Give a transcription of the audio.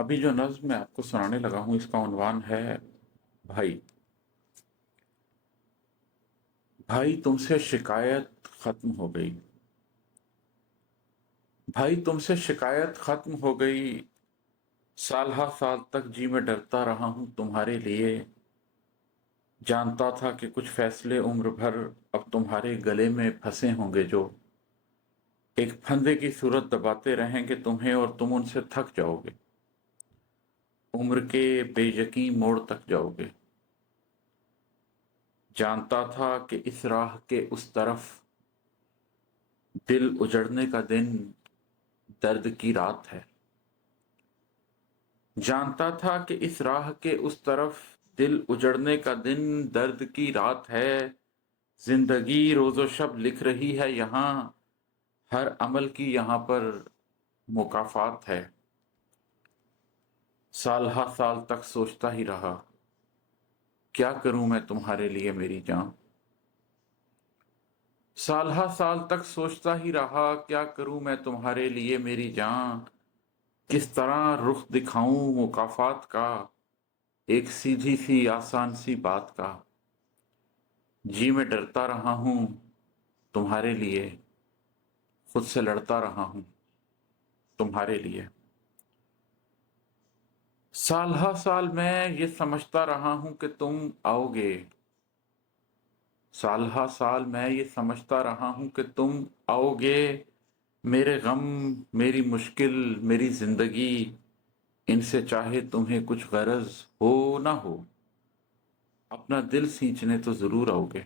अभी जो नज़्म मैं आपको सुनाने लगा हूँ इसका उन्वान है भाई। भाई तुमसे शिकायत खत्म हो गई। भाई तुमसे शिकायत खत्म हो गई। साल हा साल तक जी में डरता रहा हूँ तुम्हारे लिए। जानता था कि कुछ फैसले उम्र भर अब तुम्हारे गले में फंसे होंगे जो एक फंदे की सूरत दबाते रहेंगे तुम्हें और तुम उनसे थक जाओगे। उम्र के बेयकीन मोड़ तक जाओगे। जानता था कि इस राह के उस तरफ दिल उजड़ने का दिन दर्द की रात है। जानता था कि इस राह के उस तरफ दिल उजड़ने का दिन दर्द की रात है। जिंदगी रोजो शब लिख रही है यहाँ, हर अमल की यहाँ पर मुकाफात है। साल हा साल तक सोचता ही रहा, क्या करूं मैं तुम्हारे लिए मेरी जान। साल हा साल तक सोचता ही रहा, क्या करूं मैं तुम्हारे लिए मेरी जान। किस तरह रुख दिखाऊं मुकाफात का, एक सीधी सी आसान सी बात का। जी मैं डरता रहा हूं तुम्हारे लिए, खुद से लड़ता रहा हूं तुम्हारे लिए। साल हा साल मैं ये समझता रहा हूं कि तुम आओगे। साल हा साल मैं ये समझता रहा हूं कि तुम आओगे। मेरे गम, मेरी मुश्किल, मेरी जिंदगी, इनसे चाहे तुम्हें कुछ गरज हो ना हो, अपना दिल सींचने तो जरूर आओगे।